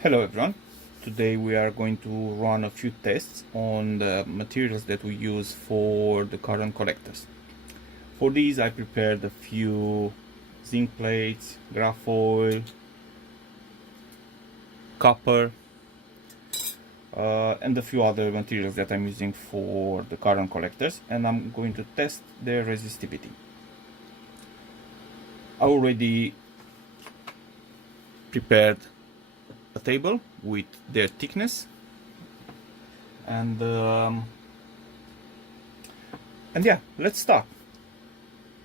Hello everyone, today we are going to run a few tests on the materials that we use for the current collectors. For these I prepared a few zinc plates, graphite, copper and a few other materials that I'm using for the current collectors, and I'm going to test their resistivity. I already prepared a table with their thickness and yeah, let's start.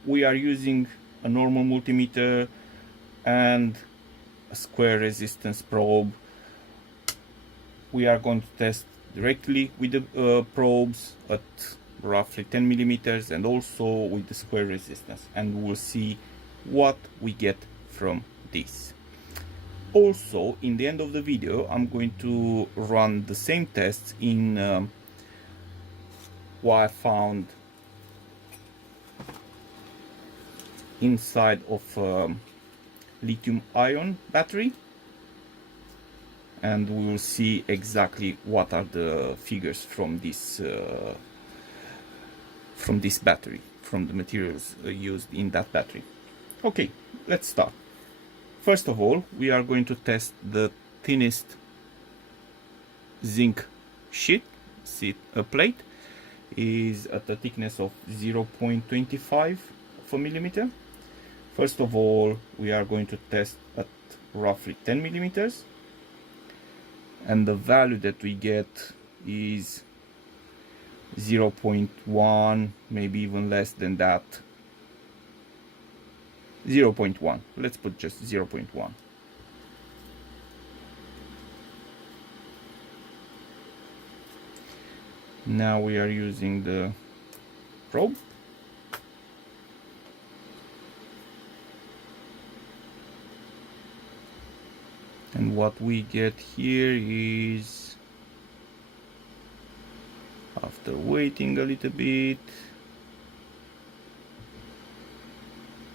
We are using a normal multimeter and a square resistance probe. We are going to test directly with the probes at roughly 10 millimeters and also with the square resistance, and we'll see what we get from this. Also, in the end of the video, I'm going to run the same tests in what I found inside of lithium-ion battery, and we will see exactly what are the figures from this battery, from the materials used in that battery. Okay, let's start. First of all, we are going to test the thinnest zinc plate. Is at a thickness of 0.25 of a millimeter. First of all, we are going to test at roughly 10 millimeters, and the value that we get is 0.1, maybe even less than that. 0.1. Let's put just 0.1. Now we are using the probe. And what we get here is, after waiting a little bit,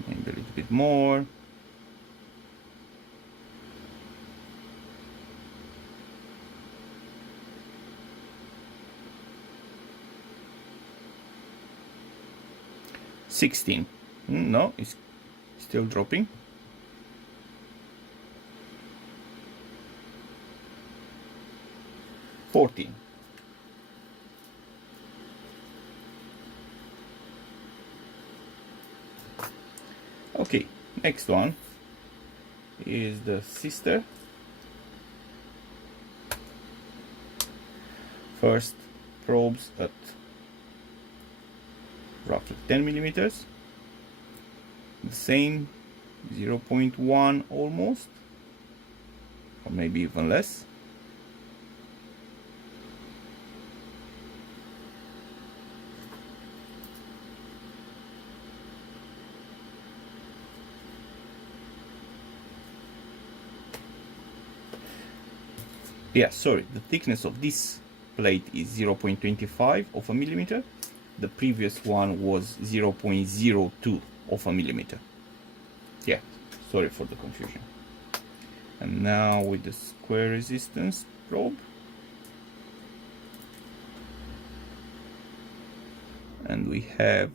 maybe a little bit more, $16. No, it's still dropping. $14. Okay, next one is the sister. First probes at roughly 10 millimeters. The same, 0.1 almost, or maybe even less. Yeah, sorry, the thickness of this plate is 0.25 of a millimeter. The previous one was 0.02 of a millimeter. Yeah, sorry for the confusion. And now with the square resistance probe, and we have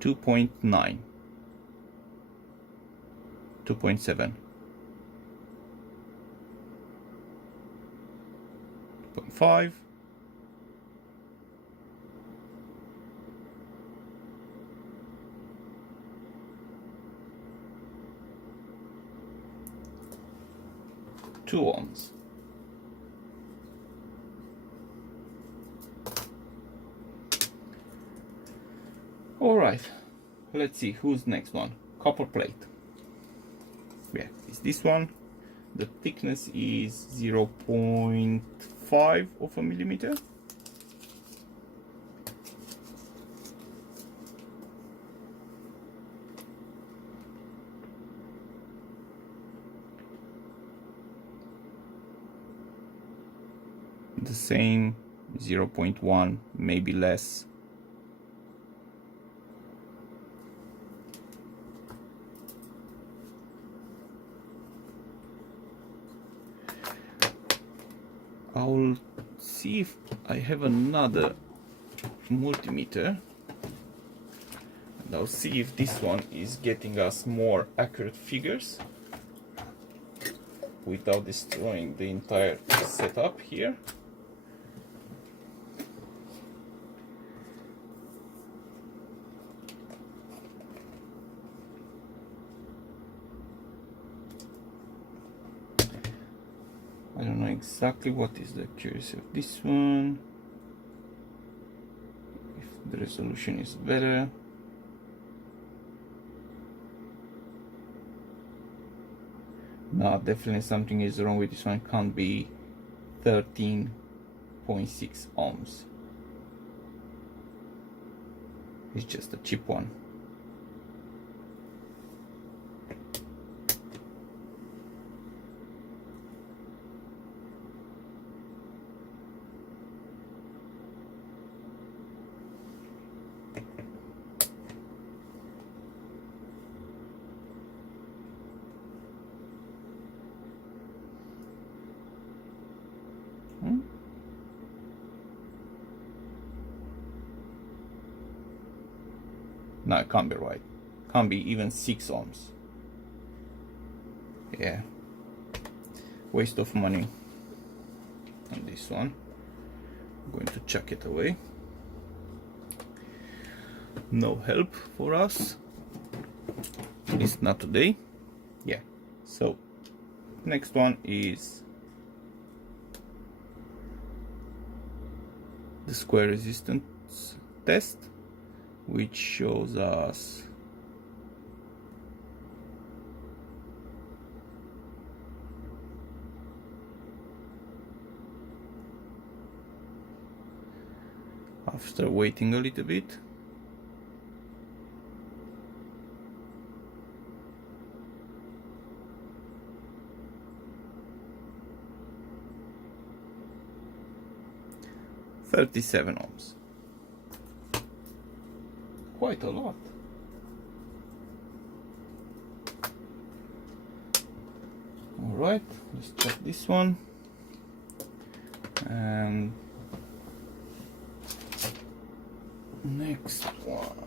2.9, 2.7, 2.5, 2 ohms. All right, let's see who's next one. Copperplate. Yeah, it's this one. The thickness is 0.5 of a millimeter. The same, 0.1, maybe less. I'll see if I have another multimeter, and I'll see if this one is getting us more accurate figures without destroying the entire setup here. I don't know exactly what is the accuracy of this one, if the resolution is better. No, definitely something is wrong with this one. It can't be 13.6 ohms. It's just a cheap one. No, it can't be right. Can't be even 6 ohms. Yeah. Waste of money on this one. I'm going to chuck it away. No help for us. At least not today. Yeah. So, next one is the square resistance test, which shows us after waiting a little bit. $37 ohms. Quite a lot. All right, let's check this one. And next one.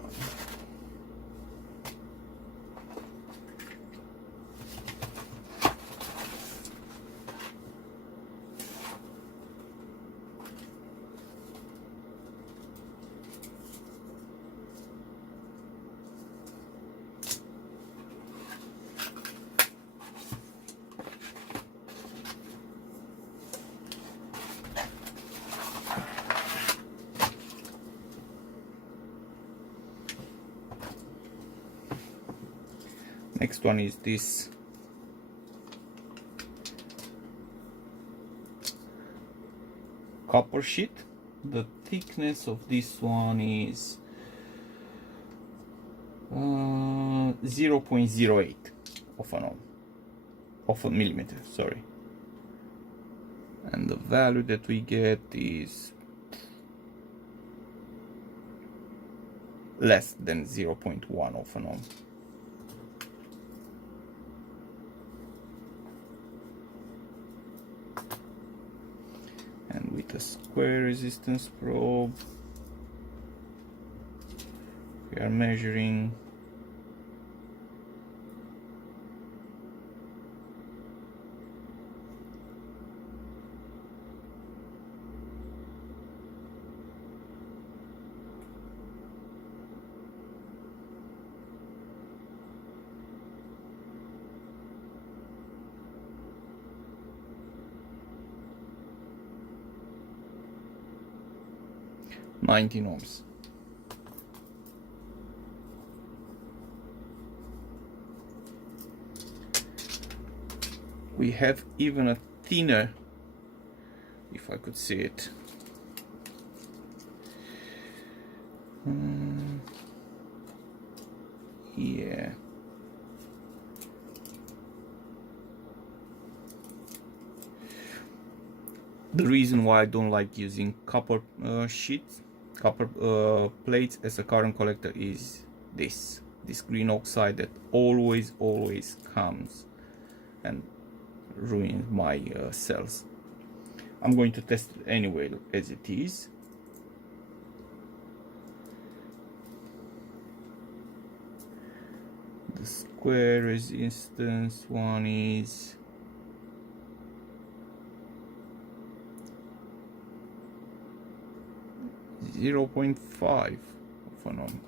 Next one is this copper sheet. The thickness of this one is 0.08 of an ohm, of a millimeter, sorry. And the value that we get is less than 0.1 of an ohm. And with a square resistance probe, we are measuring $19 ohms. We have even a thinner, if I could see it. Yeah. The reason why I don't like using copper sheets, copper plates as a current collector is this green oxide that always comes and ruins my cells. I'm going to test it anyway as it is. The square resistance one is 0.5 of an ohm.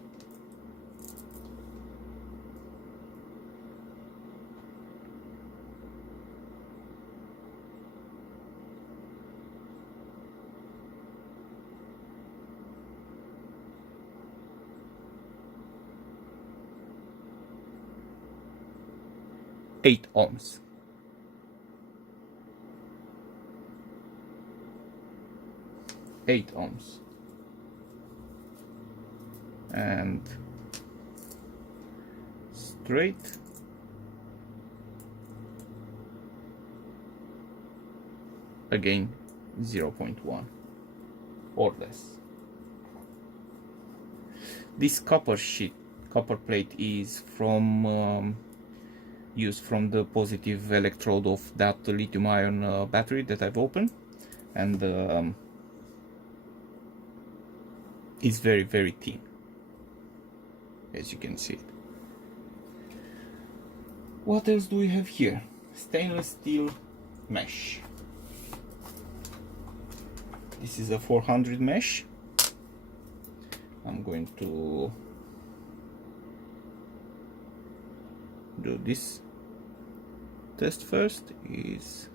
Eight ohms. And straight again 0.1 or less. This copper plate is from used from the positive electrode of that lithium-ion battery that I've opened, and it's very thin, as you can see. What else do we have here? Stainless steel mesh. This is a 400 mesh. I'm going to do this test first. Is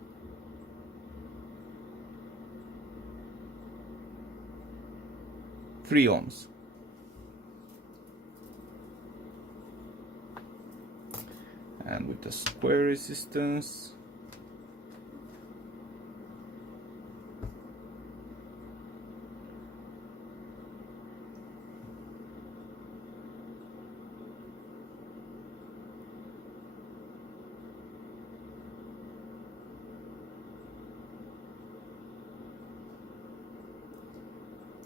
3 ohms. And with the square resistance,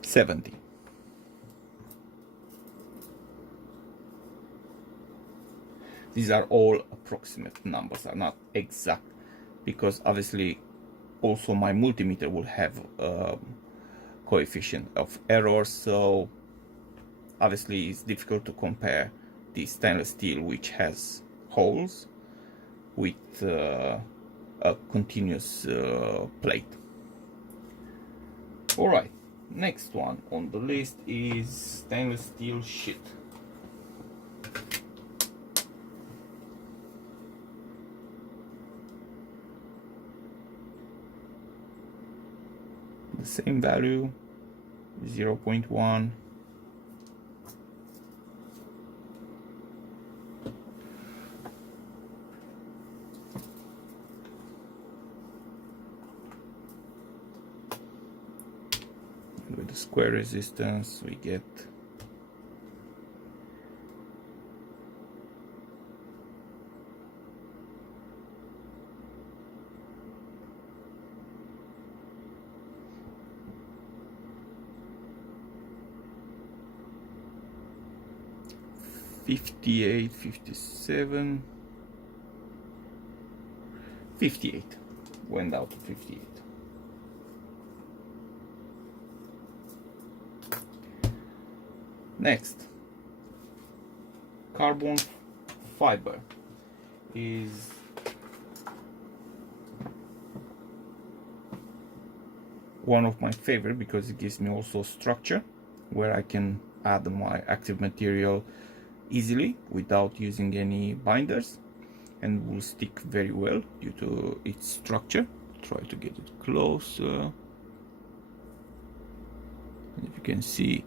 $70. These are all approximate numbers, are not exact, because obviously also my multimeter will have a coefficient of error, so obviously it's difficult to compare the stainless steel, which has holes, with a continuous plate. Alright, next one on the list is stainless steel sheet. The same value, 0.1. With the square resistance we get $58, $57, $58. Went out to 58. Next, carbon fiber is one of my favorite because it gives me also structure where I can add my active material easily without using any binders, and will stick very well due to its structure. Try to get it closer. If you can see.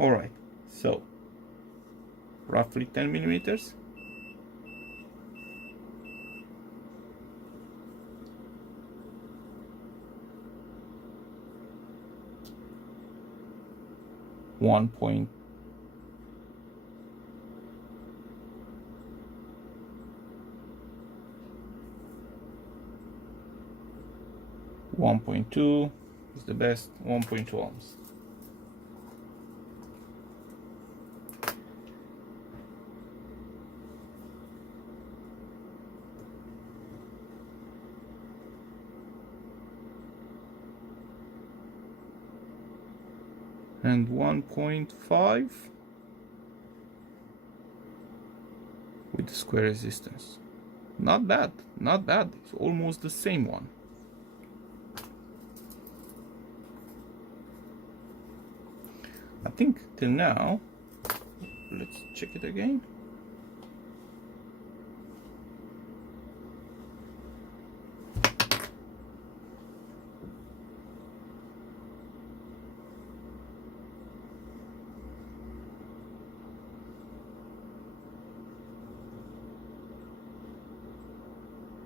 Alright, so roughly 10 millimeters. One point 1.2 is the best. 1.2 ohms. and 1.5 with the square resistance. Not bad, not bad. It's almost the same one. I think till now, let's check it again.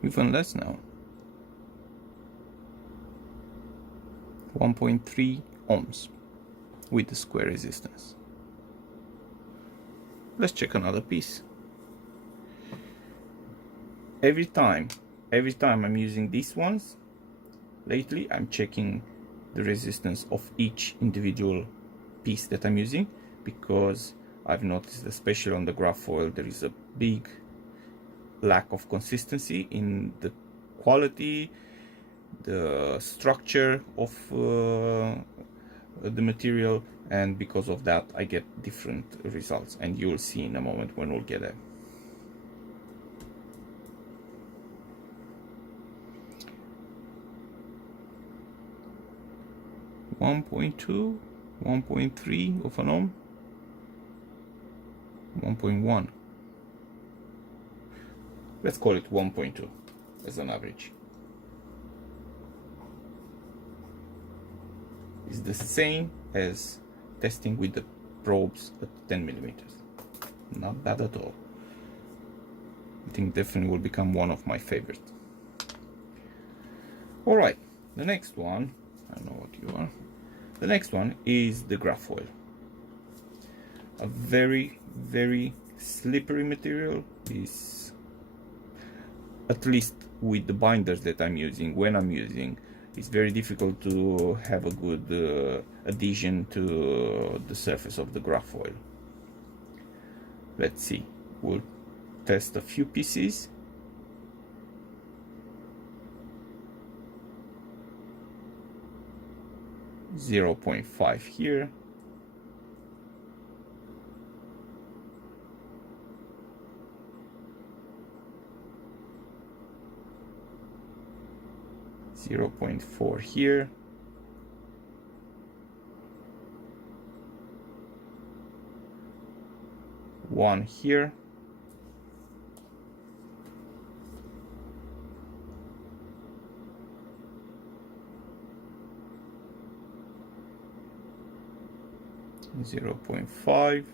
Even less now. 1.3 ohms with the square resistance. Let's check another piece. Every time I'm using these ones, lately I'm checking the resistance of each individual piece that I'm using, because I've noticed, especially on the Graphite, there is a big lack of consistency in the quality, the structure of the material, and because of that I get different results, and you'll see in a moment when we'll get there. .2, 1.3 of an ohm, 1.1. Let's call it 1.2 as an average. It's the same as testing with the probes at 10 millimeters. Not bad at all. I think definitely will become one of my favorites. Alright, the next one, I know what you are. The next one is the Graphite. A very, very slippery material. Is, at least with the binders that I'm using, when I'm using, it's very difficult to have a good adhesion to the surface of the Graphite. Let's see, we'll test a few pieces. .5 here. .4 here. One here. .5.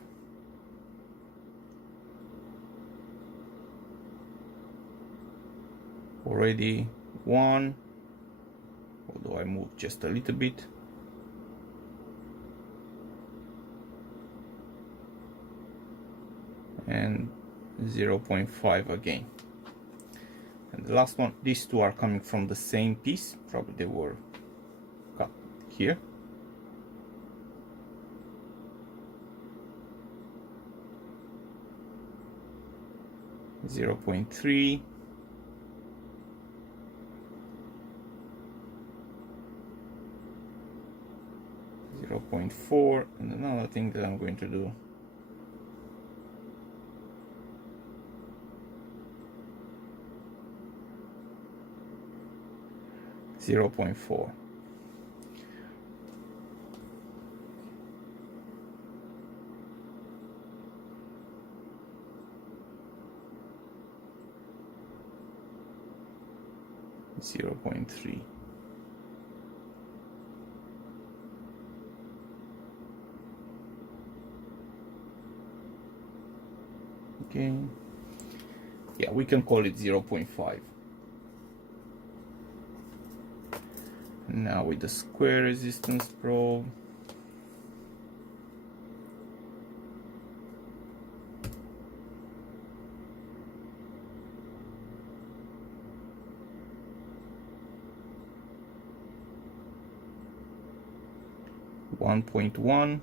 Already one, although I moved just a little bit. And 0.5 again. And the last one, these two are coming from the same piece, probably they were cut here. .3, 0.4, and another thing that I'm going to do, .4. .3. Okay, yeah, we can call it 0.5. Now with the square resistance probe, .1,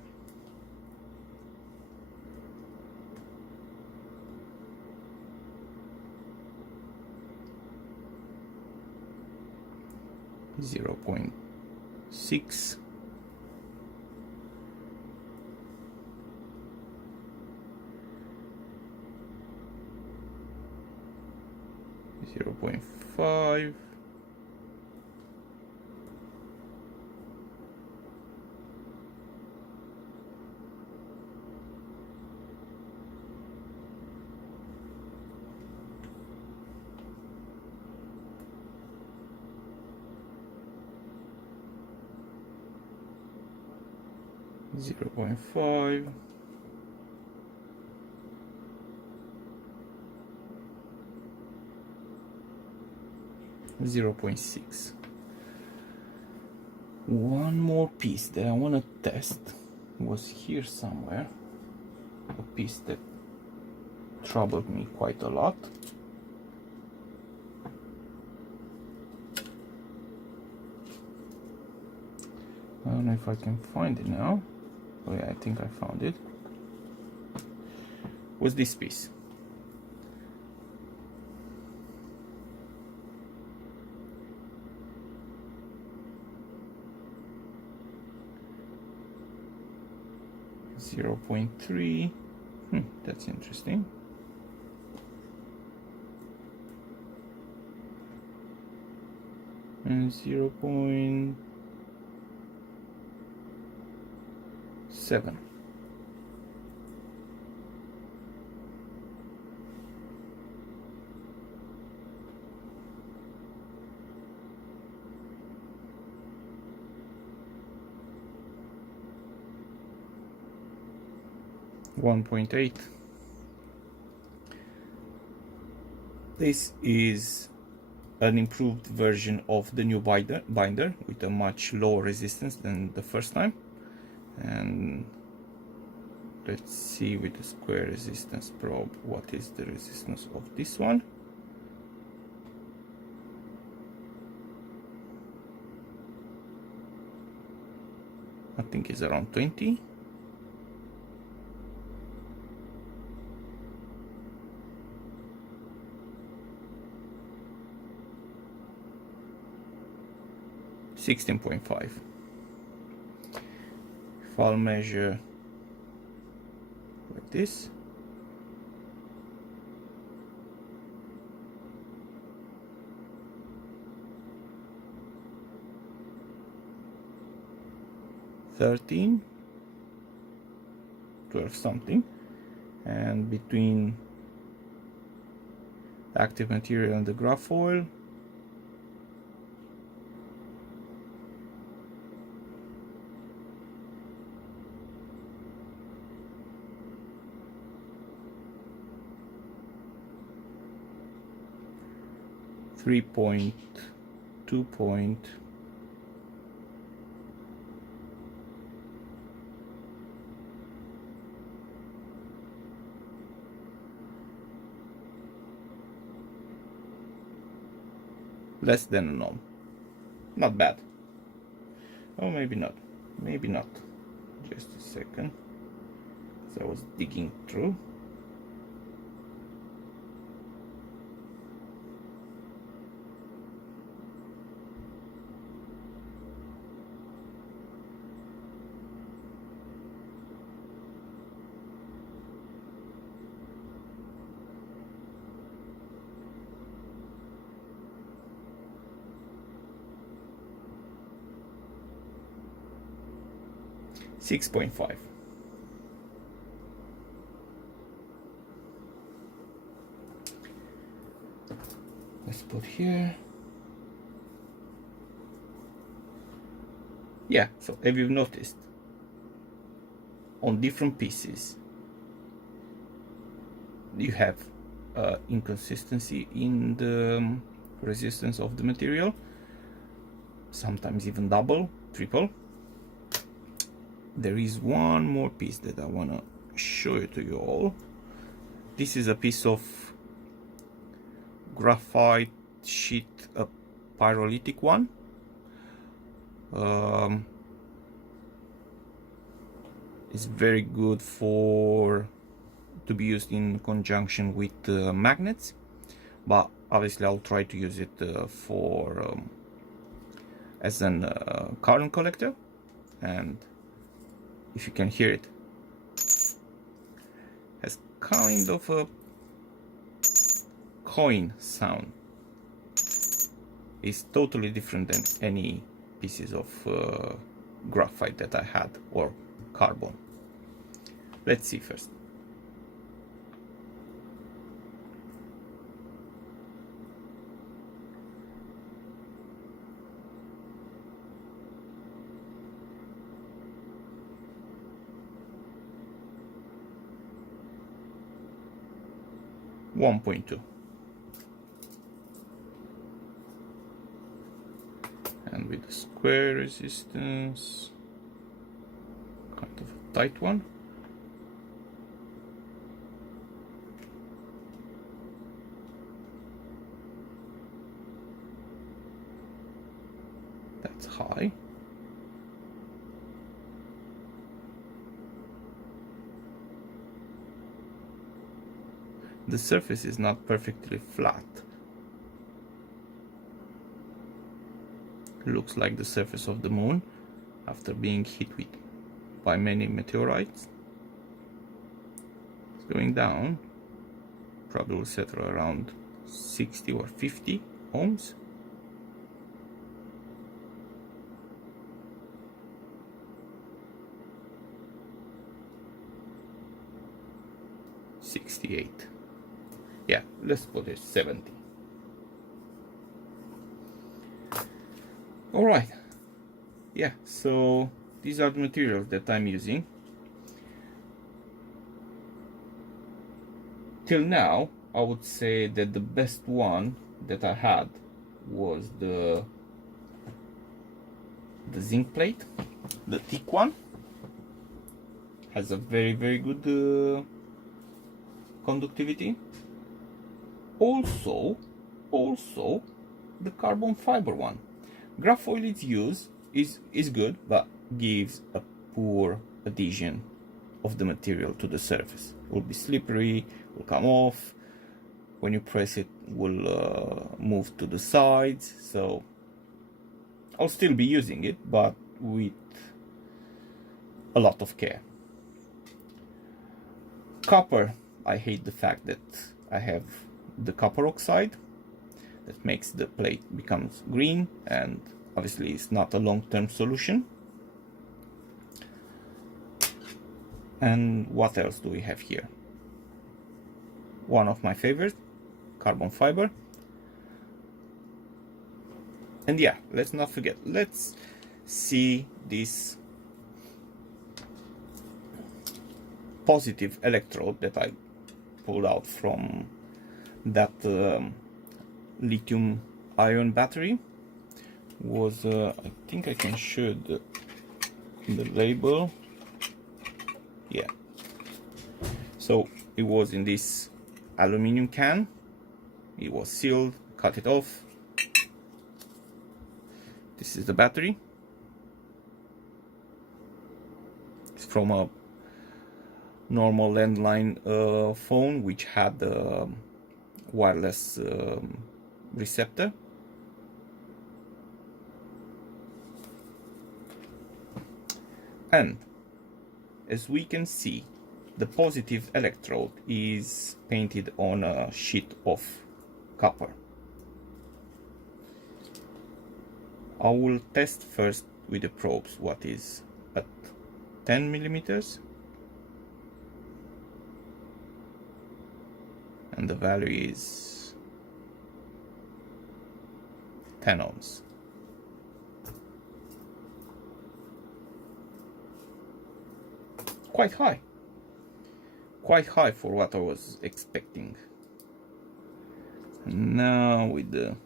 0.6, 0.5, 0.5, 0.6. One more piece that I want to test was here somewhere, a piece that troubled me quite a lot. I don't know if I can find it now. Oh yeah, I think I found it. Was this piece. .3. That's interesting. And 0.7. .8. This is an improved version of the new binder with a much lower resistance than the first time. And let's see with the square resistance probe what is the resistance of this one. I think it's around 20. .5. If I'll measure like this, $13, $12 something, and between active material and the graphite, .2 point. Less than an ohm. Not bad. Oh, maybe not. Maybe not. Just a second. So I was digging through. .5. Let's put here. Yeah, so have you noticed on different pieces you have inconsistency in the resistance of the material, sometimes even double, triple. There is one more piece that I want to show it to you all. This is a piece of graphite sheet, a pyrolytic one. It's very good to be used in conjunction with magnets, but obviously I'll try to use it as an current collector. And if you can hear it, has kind of a coin sound. is totally different than any pieces of graphite that I had, or carbon. Let's see first. One 1.2. And with the square resistance, kind of a tight one. That's high. The surface is not perfectly flat. Looks like the surface of the moon after being hit with by many meteorites. It's going down. Probably will settle around 60 or 50 ohms. $68. Yeah, let's put it 70. All right. Yeah, so these are the materials that I'm using. Till now, I would say that the best one that I had was the zinc plate, the thick one. Has a very, very good conductivity. Also, the carbon fiber one. Graphite its use is good, but gives a poor adhesion of the material to the surface. It will be slippery, will come off. When you press it, will move to the sides. So I'll still be using it, but with a lot of care. Copper, I hate the fact that I have the copper oxide that makes the plate becomes green, and obviously it's not a long-term solution. And what else do we have here? One of my favorites, carbon fiber. And yeah, let's not forget, let's see this positive electrode that I pulled out from that lithium ion battery. Was I think I can show the label. Yeah, so it was in this aluminum can. It was sealed, cut it off. This is the battery. It's from a normal landline phone which had a wireless receptor. And as we can see, the positive electrode is painted on a sheet of copper. I will test first with the probes what is at 10 millimeters. And the value is 10 ohms. Quite high for what I was expecting. Now with the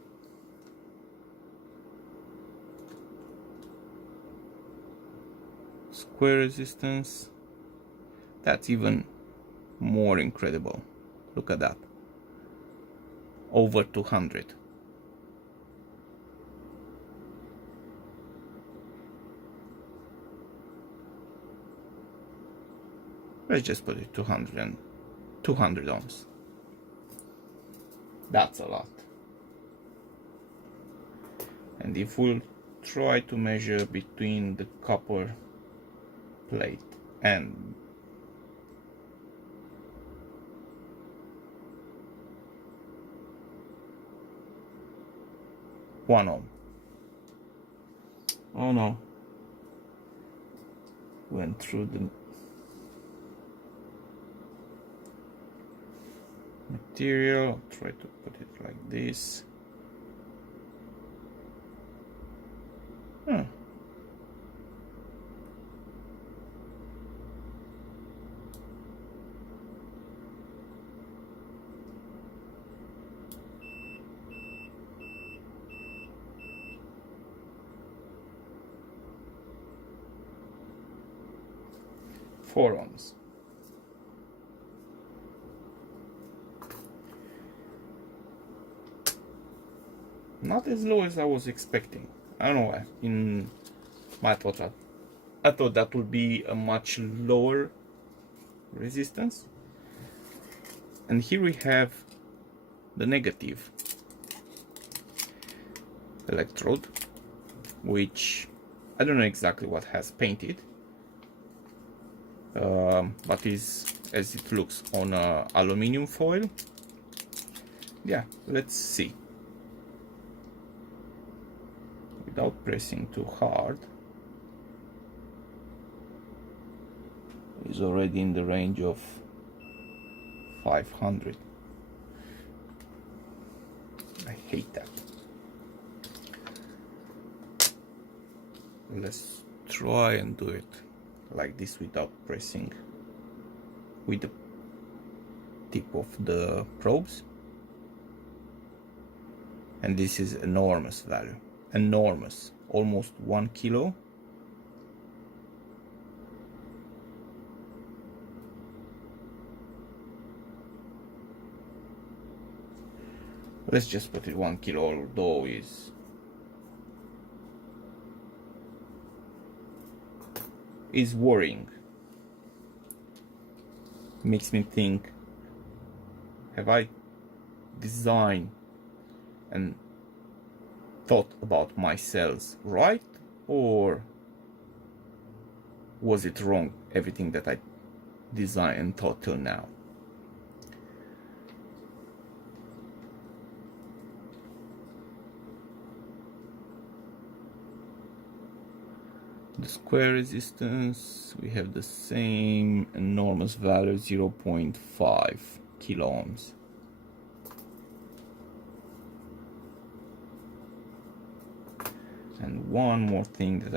square resistance, that's even more incredible. Look at that, over 200. Let's just put it 200 ohms. That's a lot. And if we'll try to measure between the copper plate and 1 ohm. Oh no, went through the material. Try to put it like this. Four ohms. Not as low as I was expecting. I don't know why. In my thought, I thought that would be a much lower resistance. And here we have the negative electrode, which I don't know exactly what has painted, but is as it looks on aluminum foil. Yeah, let's see. Without pressing too hard, is already in the range of 500. I hate that. Let's try and do it like this without pressing with the tip of the probes. And this is enormous value. Enormous. Almost 1 kilo. Let's just put it 1 kilo, although is worrying. Makes me think, have I designed and thought about my cells right, or was it wrong, everything that I designed and thought till now? The square resistance, we have the same enormous value, 0.5 kilo ohms. And one more thing that I